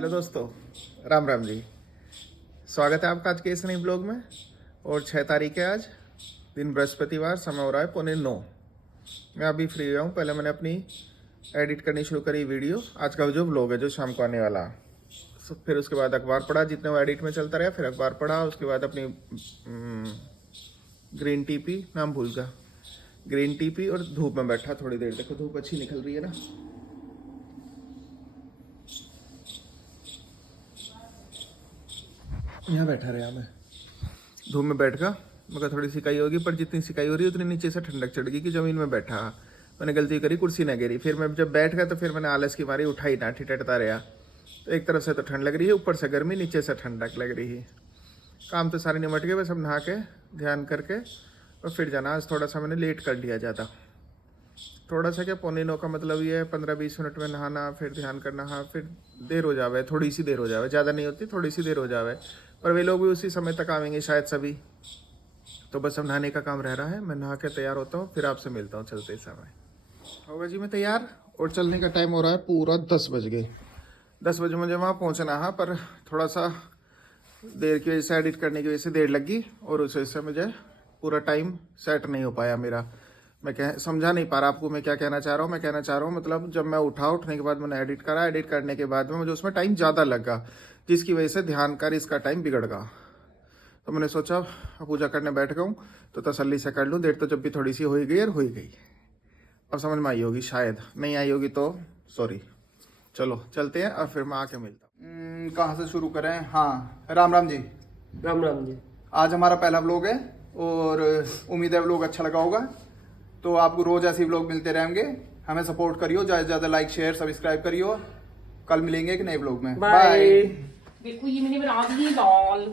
Hello दोस्तों, राम राम जी। स्वागत है आपका आज के इस नई ब्लॉग में। और 6 तारीख है आज, दिन बृहस्पतिवार, समय हो रहा है 8:45। मैं अभी फ्री हुआ हूँ। पहले मैंने अपनी एडिट करनी शुरू करी वीडियो, आज का जो ब्लॉग है जो शाम को आने वाला। फिर उसके बाद अखबार पढ़ा, जितने वो एडिट में चलता रहा। फिर अखबार पढ़ा, उसके बाद अपनी ग्रीन टी पी, नाम भूल गया, ग्रीन टी पी और धूप में बैठा थोड़ी देर। देखो धूप अच्छी निकल रही है ना। यहाँ बैठा रहा मैं धूप में बैठ का। मगर थोड़ी सिकाई होगी, पर जितनी सिकाई हो रही है उतनी नीचे से ठंडक चढ़ गई कि जमीन में बैठा। मैंने गलती करी, कुर्सी ना गिरी। फिर मैं जब बैठ गया तो फिर मैंने आलस की मारी उठाई ना, ठिठकता रहा। तो एक तरफ से तो ठंड लग रही है, ऊपर से गर्मी, नीचे से ठंडक लग रही है। काम तो सारे निमट गए, बस अब नहा के ध्यान करके और फिर जाना। आज थोड़ा सा मैंने लेट कर लिया ज़्यादा। थोड़ा सा क्या, 8:45 का मतलब ये है 15-20 मिनट में नहाना, फिर ध्यान करना। हाँ, फिर देर हो जावे, थोड़ी सी देर हो जावे, ज़्यादा नहीं होती, थोड़ी सी देर हो जावे। पर वे लोग भी उसी समय तक आवेंगे शायद सभी। तो बस अब नहाने का काम रह रहा है। मैं नहा के तैयार होता हूँ, फिर आपसे मिलता हूँ चलते समय। होगा जी मैं तैयार, और चलने का टाइम हो रहा है पूरा 10 बज गए। 10 बजे मुझे वहाँ पहुँचना है, पर थोड़ा सा देर की वजह से, एडिट करने की वजह से देर लगी, और उस वजह से मुझे पूरा टाइम सेट नहीं हो पाया मेरा। मैं समझा नहीं पा रहा आपको मैं क्या कहना चाह रहा हूँ। मैं कहना चाह रहा हूँ मतलब जब मैं उठने के बाद मैंने एडिट करा, एडिट करने के बाद में मुझे उसमें टाइम ज़्यादा लगा, जिसकी वजह से ध्यान कर इसका टाइम बिगड़ गया। तो मैंने सोचा पूजा करने बैठ गया हूँ तो तसल्ली से कर लूँ। देर तो जब भी थोड़ी सी हो ही गई और हो ही गई। अब समझ में आई होगी, शायद नहीं आई होगी तो सॉरी। चलो चलते हैं और फिर मैं आके मिलता हूँ। कहाँ से शुरू करें? हाँ, राम राम जी। राम राम जी। आज हमारा पहला व्लॉग है और उम्मीद है व्लॉग अच्छा लगा होगा। तो आपको रोज ऐसे व्लॉग मिलते रहेंगे। हमें सपोर्ट करियो, ज़्यादा से ज़्यादा लाइक शेयर सब्सक्राइब करियो। कल मिलेंगे एक नए व्लॉग में। बाय। देखो ये मैंने बना दी दाल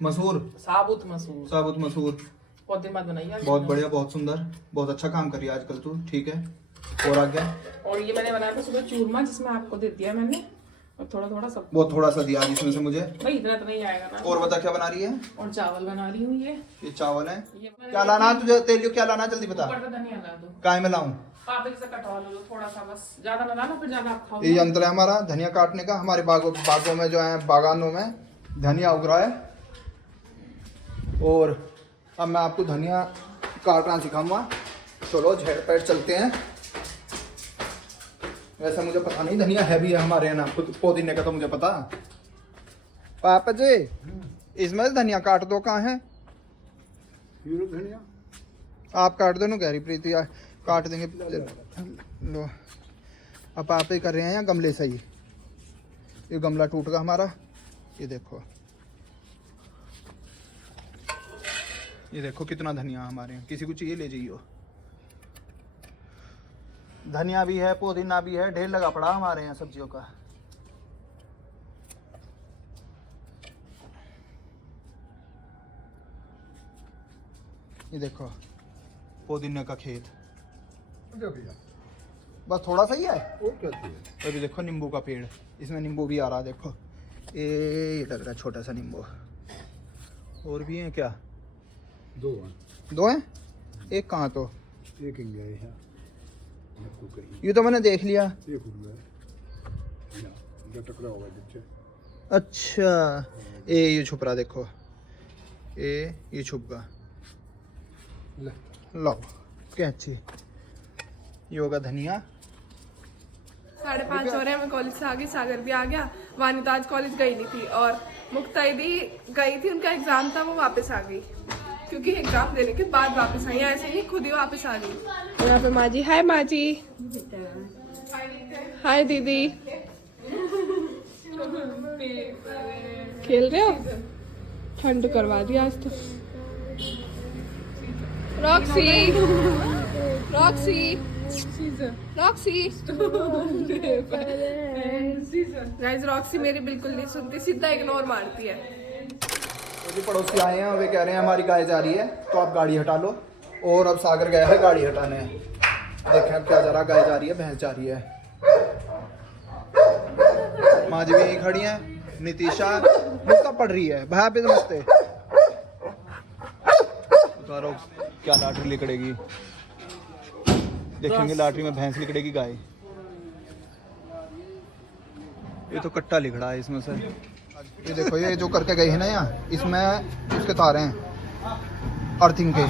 मसूर, साबुत मसूर। साबुत मसूर बहुत दिन बाद बनाई है। बहुत बढ़िया, बहुत सुंदर, बहुत अच्छा काम करिए आजकल तू। ठीक है, और आगे? और ये मैंने बनाया था सुबह चूरमा, जिसमें आपको दे दिया मैंने, और थोड़ा थोड़ा सब। बहुत थोड़ा सा दिया जिसमें से मुझे। भाई इतना तो नहीं आएगा ना। और बता क्या बना रही है? और चावल बना रही हूँ। ये चावल है। ये क्या लाना तुझे? तेलियो क्या लाना जल्दी बता। ऊपर से धनिया ला दो। काय में लाऊं? पापड़ से कटवा लो थोड़ा सा, बस ज्यादा ना लाना, फिर ज्यादा आप खाओ। ये यंत्र है हमारा धनिया काटने का। हमारे बागों में जो है, बागानों में धनिया उग रहा है। और अब मैं आपको धनिया काटना सिखाऊंगा। चलो झटपट चलते हैं। वैसे मुझे पता नहीं धनिया है भी है हमारे यहाँ ना, पुदीने का तो मुझे पता। पापा जी इसमें से धनिया काट दो। कहाँ है धनिया? आप? काट दो ना, कह रही प्रीति यार काट देंगे। लो, अब आप ही कर रहे हैं या गमले से ही? ये गमला टूट गया हमारा। ये देखो, ये देखो कितना धनिया हमारे यहाँ। किसी को चाहिए ले जाइयो। धनिया भी है, पुदीना भी है, ढेर लगा पड़ा हमारे यहाँ सब्जियों का। ये देखो पुदीने का खेत। बस थोड़ा सा ही है। और क्या चाहिए? अभी देखो नींबू का पेड़, इसमें नींबू भी आ रहा है। देखो ये लग रहा है छोटा सा नींबू। और भी है क्या? 2 हैं। 2 हैं? एक कहाँ? तो एक इंडिया है, ये तो मैंने देख लिया। एक हुआ है, जो टकरा होगा बच्चे। अच्छा ये छुप रहा, देखो ये छुप गया। लो क्या अच्छी। ये होगा धनिया। 5:30 हो रहे हैं। मैं कॉलेज से आ गई, सागर भी आ गया। वानी तो आज कॉलेज गई नहीं थी, और मुक्ताइदी गई थी, उनका एग्जाम था, वो वापस आ गई क्योंकि एग्जाम देने के बाद वापस आई। ऐसे ही खुद ही वापस आ गई। यहाँ पे माँ जी। हाय माँ जी। हाय दीदी। खेल रहे हो? ठंड करवा दी आज तो। Roxy, Roxy, Roxy. Guys Roxy मेरी बिल्कुल नहीं सुनती, सीधा इग्नोर मारती है। तो जी पड़ोसी आए हैं, वे कह रहे हैं हमारी गाय जा रही है तो आप गाड़ी हटा लो। और अब सागर गया है गाड़ी हटाने। देखें अब क्या जा रहा, गाय जा रही है, भैंस जा रही है। माँ जी भी यहीं खड़ी हैं। नितिशा मुक्का पड़ रही है। भाई पे नमस्ते। उतारो क्या लॉटरी निकलेगी, देखेंगे लॉटरी में भैंस निकलेगी गाय। ये तो कट्टा लिख रहा है इसमें से। ये देखो ये जो करके गए हैं ना यहाँ, इसमें उसके तारे हैं अर्थिंग के,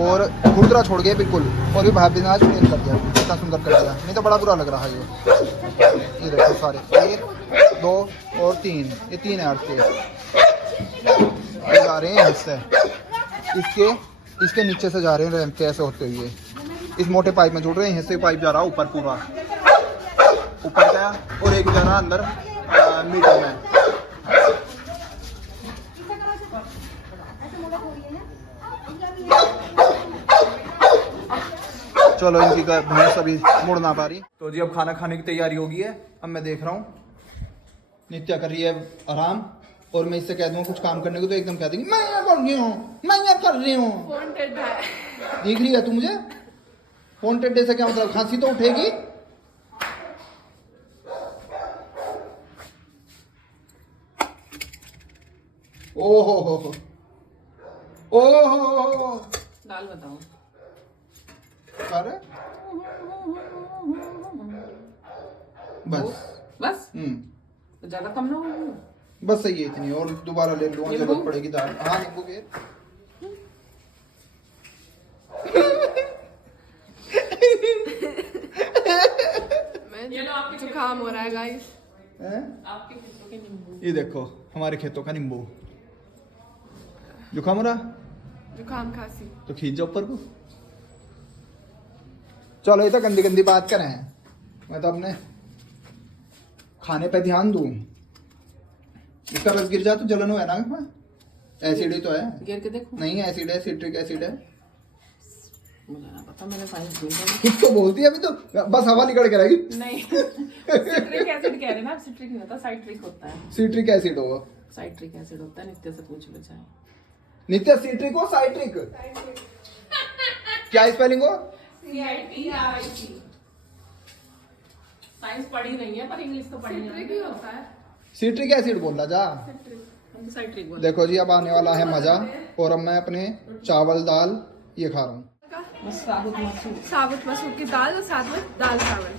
और खुरदरा छोड़ गए बिल्कुल, और ये भाभी ने आज फेल कर दिया, इतना सुंदर कर दिया, नहीं तो बड़ा बुरा लग रहा है ये देखो सारे 1 2 और 3, ये 3 है अर्थ के, ये जा रहे हैं इससे, इसके नीचे से जा रहे हैं रैंप के ऐसे होते हुए, इस मोटे पाइप में जुड़ रहे हैं, यहाँ से पाइप जा रहा है ऊपर पूरा ऊपर गया, और एक जा रहा अंदर मीटर में। चलो इनकी भैंस अभी मुड़ ना पा रही। तो जी अब खाना खाने की तैयारी हो गई है। अब मैं देख रहा हूँ नित्या कर रही है आराम, और मैं इससे कह दूंगा कुछ काम करने को तो एकदम कह देंगी मैं यहाँ कर रही हूँ, मैं यहाँ कर रही हूँ। फोन टेढ़ा है। देख रही है तू मुझे? फोन टेढ़े से क्या मतलब, खांसी तो उठेगी। ओहो हो ओहो दाल बताओ। अरे बस बस हम्म तो ज्यादा कम ना हो। बस सही है इतनी, और दोबारा ले लूंगा जरूरत पड़ेगी दाल। हाँ नींबू के मैं जुकाम हो रहा है गाइस। आपके खेतों के नींबू। ये देखो हमारे खेतों का नींबू। जुकाम हो रहा जुकाम खांसी। तो खींच जाओ ऊपर को। चलो ये तो गंदी गंदी बात करें, मैं तो अपने खाने पे ध्यान दूं। इसका रस गिर जा तो जलन है ना, एसिड ही तो है। गिर के देखो। नहीं एसिड है, सिट्रिक एसिड है। मुझे ना पता, मैंने साइंस नहीं पढ़ी। कुछ तो बोलती है अभी तो, बस हवा निकल के रहेगी। नहीं सिट्रिक एसिड कह रहे ना, सिट्रिक नहीं होता, साइट्रिक होता है। सिट्रिक एसिड होगा, साइट्रिक एसिड होता है। नित्य से पूछ लो चाहे। नित्य सिट्रिक हो साइट्रिक, क्या स्पेलिंग हो? CITRIC। साइंस पढ़ी नहीं है पर इंग्लिश तो पढ़ी सिट्रिक ही होता है। सिट्रिक एसिड बोला जा। है। साइट्रिक बोल। देखो जी अब आने वाला है मजा, और अब मैं अपने चावल दाल ये खा रहा हूँ। बस साबुत मसूर। साबुत मसूर की दाल और साथ में दाल चावल।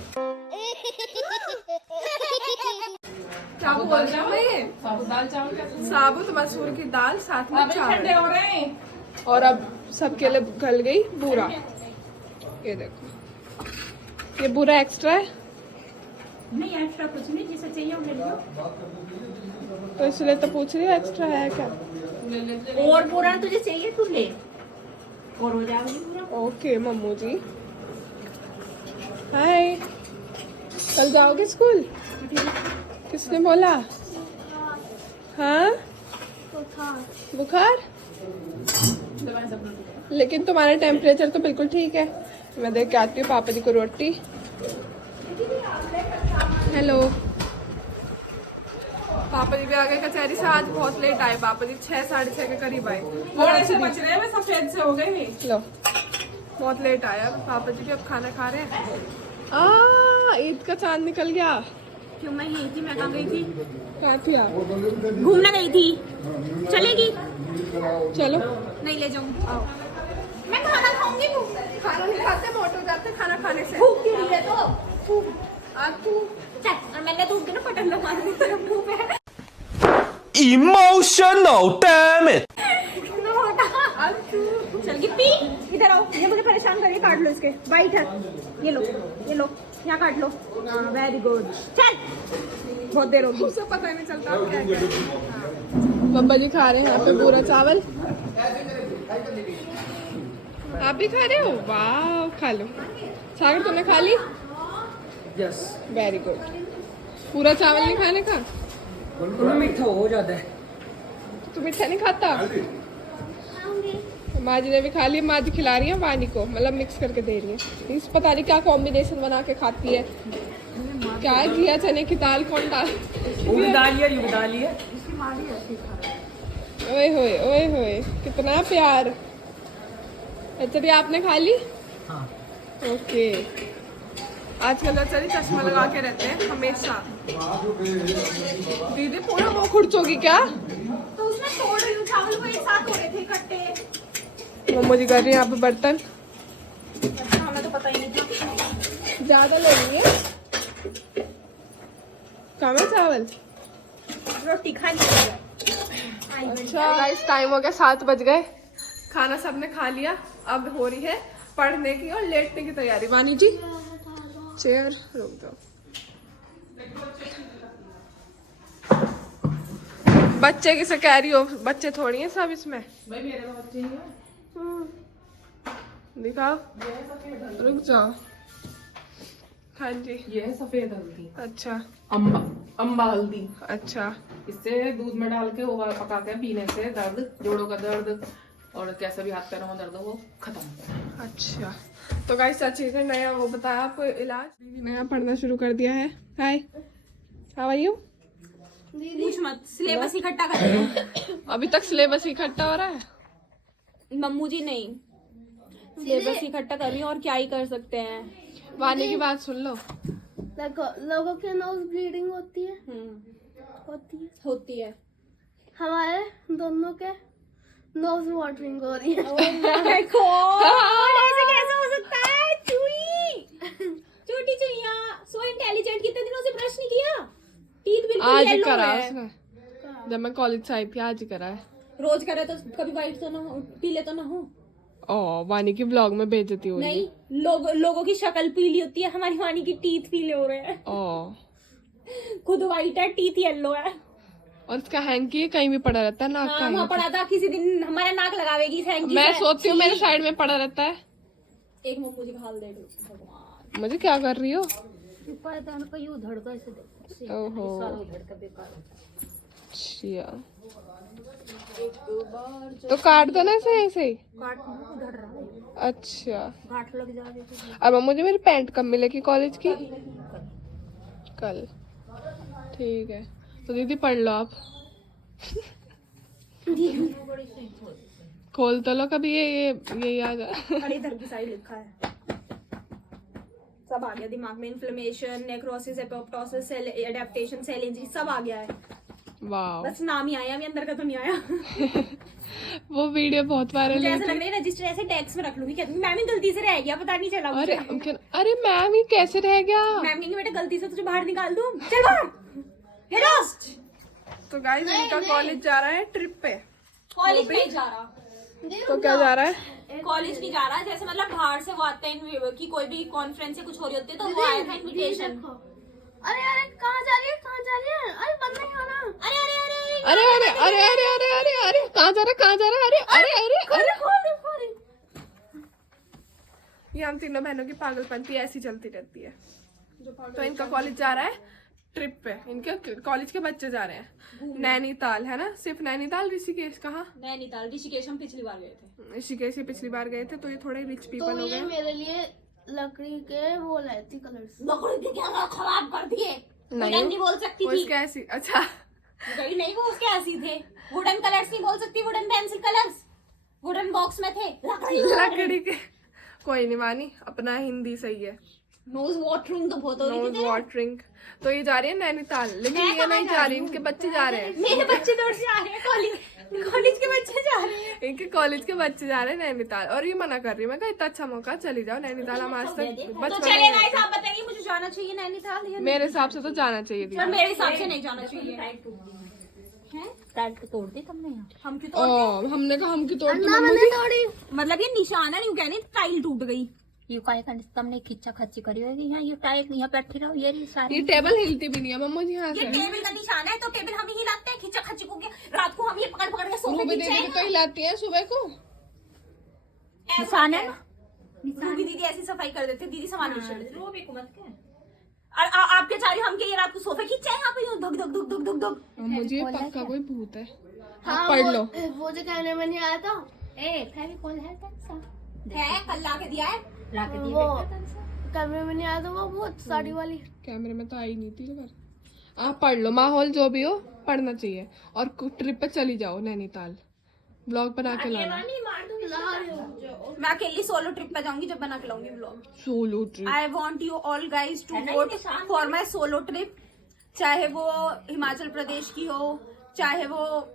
क्या बोल रहा हूँ मैं? साबुत दाल चावल कैसे? साबुत मसूर की दाल साथ में अभी ठंडे चावल। हो रहे हैं। और अब सबके लिए गल गई बूरा। ये देखो, ये बूरा एक्स्ट्रा है नहीं एक्स्ट्रा कुछ नहीं, जिसे चाहिए वो ले लो। तो इसलिए तो पूछ रही है एक्स्ट्रा है क्या। और पूरा तुझे चाहिए तू ले, और हो जाएगा पूरा। ओके मम्मू जी। हाय, कल जाओगे स्कूल? किसने बोला? हाँ बुखार? लेकिन तुम्हारा टेम्परेचर तो बिल्कुल ठीक है। मैं देख के आती हूँ पापा जी को रोटी। हेलो, पापा जी भी आ गए कचहरी से। आज बहुत लेट आए पापा जी, 6 साढ़े 6 के करीब आए। थोड़े से बच रहे हैं, मैं सफेद से हो गई। लो बहुत लेट आया। अब पापा जी भी अब खाना खा रहे हैं। ईद का चांद निकल गया। क्यों मैं यही थी? मैं कहाँ गई थी? क्या थी आप? घूमने गई थी। चलेगी? चलो नहीं ले जाऊँ। आओ, मैं खाना खाऊंगी। खाना नहीं खाते, मोटे हो जाते खाना खाने से। भूख क्यों रही है तो? आपको चल, और मैंने दूध के ना पटन मार दी तेरे मुंह पे। Emotional damn it! चल गिप्पी इधर आओ, ये मुझे परेशान करिए, काट लो इसके। बाइट है, ये लो यहाँ काट लो। वेरी गुड, चल बहुत देर होगी। उसे पता ही नहीं चलता आप क्या क्या। बब्बा जी खा रहे हैं यहाँ पे पूरा चावल। आप भी खा रहे हो? वाह, खा लो। सागर तुमने खा ली? यस। Very good. पूरा चावल नहीं खाने का? थोड़ा मीठा हो जाता है। तू मीठा नहीं खाता? माँ जी ने भी खा लिया। माँ जी खिला रही है वानी को, मतलब मिक्स करके दे रही है। इस पता नहीं क्या कॉम्बिनेशन बना के खाती है। क्या है, घिया चने की दाल कौन डाल? वो भी डालिए, ये भी डालिए। ओए होए कितना प्यार। चलिए आपने खा ली? हाँ। ओके। आजकल चलिए चश्मा लगा के रहते हैं हमेशा। दीदी पूरा मुंह खुरचोगी क्या? तो उसमें तोड़ रही हूँ चावल, वो एक साथ हो रहे थे इकट्ठे। मम्मू जी कर रही है यहाँ पे बर्तन। हमें तो पता ही नहीं था। ज्यादा ले रही है। कम है चावल? रोटी खानी है। अच्छा गाइस, टाइम हो गया 7 बज गए। खाना सबने खा लिया, अब हो रही है पढ़ने की और लेटने की तैयारी। वानी जी चेयर रुक जाओ। बच्चे किसे कह रही हो? बच्चे थोड़ी हैं सब इसमें। भाई मेरे तो बच्चे ही हैं। दिखाओ, रुक जाओ। हाँ जी, ये है सफेद हल्दी, अच्छा अम्बा हल्दी। अच्छा, इससे दूध में डाल के वो पका के पीने से दर्द, जोड़ों का दर्द और कैसा भी हाथ पैरों में दर्द हो वो खत्म होता है। अच्छा। तो गाइस चाची ने नया वो बताया आपको इलाज। दीदी नया पढ़ना शुरू कर दिया है। हाय, हाउ आर यू? पूछ मत, सिलेबस इकट्ठा कर रहे हैं। अभी तक सिलेबस इकट्ठा हो रहा है? मम्मू जी नहीं, सिलेबस इकट्ठा कर रही हूँ और क्या ही कर सकते हैं। वानी की बात सुन लो। लोगों के नोज ब्लीडिंग होती है होती है। हमारे दोनों के नोज वाटरिंग हो रही है। ऐसे कैसे हो सकता है? चुई, छोटी चुईया, सो इंटेलिजेंट, कितने दिनों से ब्रश नहीं किया? टीथ बिल्कुल आज ही येलो करा है। उसने, जब मैं कॉलेज से आई थी आज ही करा है। रोज करे तो कभी वाइट तो ना हो, पीले तो ना हो। ओ, वानी की ब्लॉग में बेइज्जती हो रही है। नहीं, लोगों की शक्ल पीली होती है, हमारी वानी की टीथ पीले हो रहे हैं। ओ, खुद वाइट है, टीथ येलो है। और इसका हैंकी कहीं भी पड़ा रहता है नाक हाँ, का। वहाँ पड़ा था, किसी दिन हमारा नाक लगावेगी इस हैंकी मैं से। सोचती हूँ मेरे साइड में पड़ा रहता है। एक मम्मू जी का हाल दे दो भगवान। मुझे क्या कर रही हो? ओहो, अच्छा, तो काट दो ना ऐसे ऐसे ही। अच्छा, घाट लग जाए। अब मुझे मेरी पैंट कब मिलेगी कॉलेज की? कल। ठीक है, तो दीदी पढ़ लो आप। खोल तो लो कभी ये याद है। अरे इधर की साइड लिखा है, सब आ गया दिमाग में। Inflammation, necrosis, apoptosis, cell adaptation, cell injury, सब आ गया है। वाह, बस नाम ही आया, अभी अंदर का तो नहीं आया। वो वीडियो बहुत वायरल मुझे हुई ऐसा लग थी। रहा है रजिस्टर ऐसे डेस्क में रख लूंगी, कहती मैम ही गलती से रह गया, पता नहीं चला अरे मुझे। अरे मैम ये कैसे रह गया? मैम कहेंगे बेटा गलती से तुझे बाहर निकाल दूं, चल बाहर, get lost। तो गाइस इनका कॉलेज जा रहा है ट्रिप पे। कॉलेज नहीं जा रहा, तो क्या जा रहा है? कॉलेज नहीं जा रहा, जैसे मतलब बाहर से वो आते हैं कि कोई भी कॉन्फ्रेंस या कुछ हो रही होती है तो वो आया था इनविटेशन। अरे अरे कहाँ जा रही है, कहाँ जा रही है? अरे बंद नहीं होना। अरे अरे अरे अरे अरे अरे अरे अरे अरे अरे कहाँ जा रहा है, कहाँ जा रहा है? अरे अरे अरे अरे ये हम तीनों बहनों की पागलपंती ऐसी चलती रहती है। तो इनका कॉलेज जा रहा है ट्रिप पे। इनके कॉलेज के बच्चे जा रहे हैं नैनीताल, है ना? सिर्फ नैनीताल, ऋषिकेश कहाँ? नैनीताल, ऋषिकेश हम पिछली बार गए थे। ऋषिकेश ही पिछली बार गए थे, तो ये थोड़े रिच तो पीपल हो ये गए। मेरे लिए लकड़ी के वो लाए थी कलर्स। लकड़ी के क्या खराब कर दिए? नहीं, वुडन नहीं बोल सकती थी। उसके ऐसी, अच्छा गई नहीं, वो उसके ऐसी थे। वुडन कलर्स नहीं बोल सकती, wooden pencil colours wooden box में थे। लकड़ी के, कोई नहीं मानी, अपना हिंदी सही है। नोज वाटरिंग तो बहुत हो रही नोज थी। वाटरिंग। तो ये जा रही है नैनीताल, लेकिन ये नहीं जा रही, इनके बच्चे जा रहे हैं। मेरे बच्चे दूर से आ रहे हैं, कॉलेज के बच्चे जा रहे हैं। इनके कॉलेज के बच्चे जा रहे हैं नैनीताल, और ये मना कर रही है। मैं कहा इतना अच्छा मौका, चली जाओ नैनीताल, हम आज तक तो बचपन चले में गाइस, आप बताइए मुझे जाना चाहिए नैनीताल या मेरे हिसाब से तो जाना चाहिए पर थी। मेरे हिसाब से नहीं जाना चाहिए। टाइट तो तोड़ दी तुमने यहाँ। हम क्यों तोड़ ओ, हमने कहा हम की तोड़ दी। मतलब ये निशान है, यूं कहने टाइल टूट गई। ये काय तुमने खिच्चा खच्ची करी होगी यहाँ, ये टाइट यहाँ बैठे रहो, ये सारे ये टेबल हिलती भी नहीं है मम्मा जी यहाँ ये से। टेबल का निशान है, तो टेबल हम ही हिलाते हैं, खिच्चा खच्ची को रात को हम ये पकड़ पकड़ के सोफे रूबी पीछे दीदी तो हिलाती है सुबह को। निशान है ना। रूबी दीदी ऐसी सफाई कर देते, दीदी सामान नीचे लेते। रूबी को मत कह। और आप क्या चाह रही हो, हम के ये रात को सोफे खींचे यहाँ पे यूं धक धक धक धक धक धक। मुझे पक्का कोई भूत है। हाँ, पढ़ लो। वो जो कहने में नहीं आया था, फेविकोल है है कल ला के दिया है। लाके दी वो कमरे में नहीं आया था, वो बहुत साड़ी वाली। कैमरे में तो आई नहीं थी। पर आप पढ़ लो, माहौल जो भी हो पढ़ना चाहिए, और ट्रिप पे चली जाओ नैनीताल, ब्लॉग बना के लाना। मैं अकेली सोलो ट्रिप पे जाऊंगी जब बना के लाऊंगी vlog. Solo trip. I want you all guys to vote for my solo trip, चाहे वो हिमाचल प्रदेश की हो, चाहे वो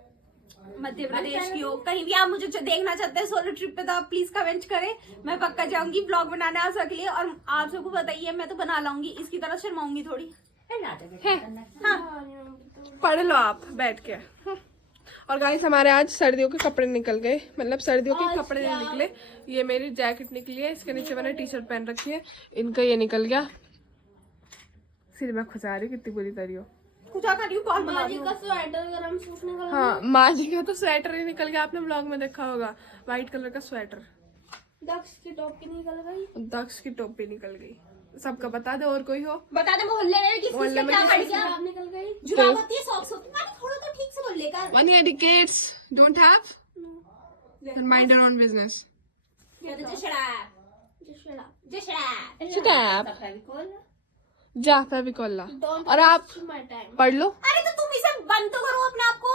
मध्य प्रदेश की हो, कहीं भी आप मुझे देखना चाहते हैं सोलो ट्रिप पे, तो आप प्लीज कमेंट करें। मैं पक्का जाऊंगी ब्लॉग बनाने आप सबके लिए, और आप सबको बताइए मैं तो बना लाऊंगी, इसकी तरह शर्माऊंगी थोड़ी। पढ़ लो आप बैठ के। और गाइस हमारे आज सर्दियों के कपड़े निकल गए, मतलब सर्दियों के कपड़े नहीं निकले। ये मेरी जैकेट निकली है, इसके नीचे मैंने टी शर्ट पहन रखी है, इनका ये निकल गया। सिर में खुजा रही कितनी बुरी तरी हो। पूजा कर रही हूँ, कॉल बना रही का स्वेटर गरम सूट निकल हाँ माँ जी का तो स्वेटर ही निकल गया, आपने व्लॉग में देखा होगा, व्हाइट कलर का स्वेटर। दक्ष की टोपी निकल गई। दक्ष की टोपी निकल गई। सबका बता दे, और कोई हो बता दे मोहल्ले में किस मोहल्ले में क्या किसी पड़ से गया। जुराब निकल गई। जुराब होती है, सॉक्स होती है, थोड़ा तो ठीक से बोल लेकर। One year decades don't have then mind your own business. Shut up. जा फेविकोल ला। और आप माय टाइम। पढ़ लो। अरे तो तुम इसे बंद तो करो अपने आप को।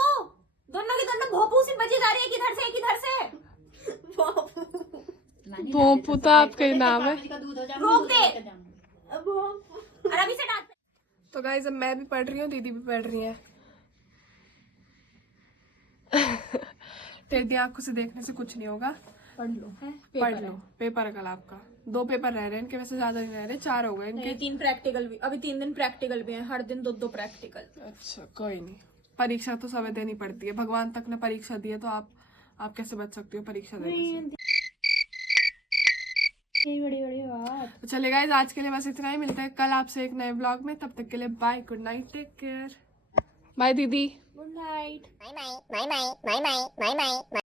दोनों की दोनों भोपू सी बजी जा रही है, किधर से किधर से। भोंपू तो आपका ही नाम है। रोक दे। और अभी से डांट। तो गाइस अब मैं भी पढ़ रही हूँ, दीदी भी पढ़ रही है। टेढ़ी आंखों से देखने से कुछ नहीं होगा, पढ़ लो। पेपर है कल आपका, 2 पेपर रह रहे हैं इनके, वैसे ज्यादा नहीं रह रहे, 4 हो गए इनके। 3 प्रैक्टिकल भी, अभी 3 दिन प्रैक्टिकल भी हैं, हर दिन 2 प्रैक्टिकल। अच्छा कोई नहीं, परीक्षा तो समय देनी पड़ती है, भगवान तक ने परीक्षा दी है, तो आप कैसे बच सकती हो परीक्षा देने से। तो चलिए गाइस आज के लिए बस इतना ही, मिलते हैं कल आपसे एक नए ब्लॉग में, तब तक के लिए bye, good night, take care, bye दीदी। Good night. Bye bye. Bye bye. Bye bye. Bye bye.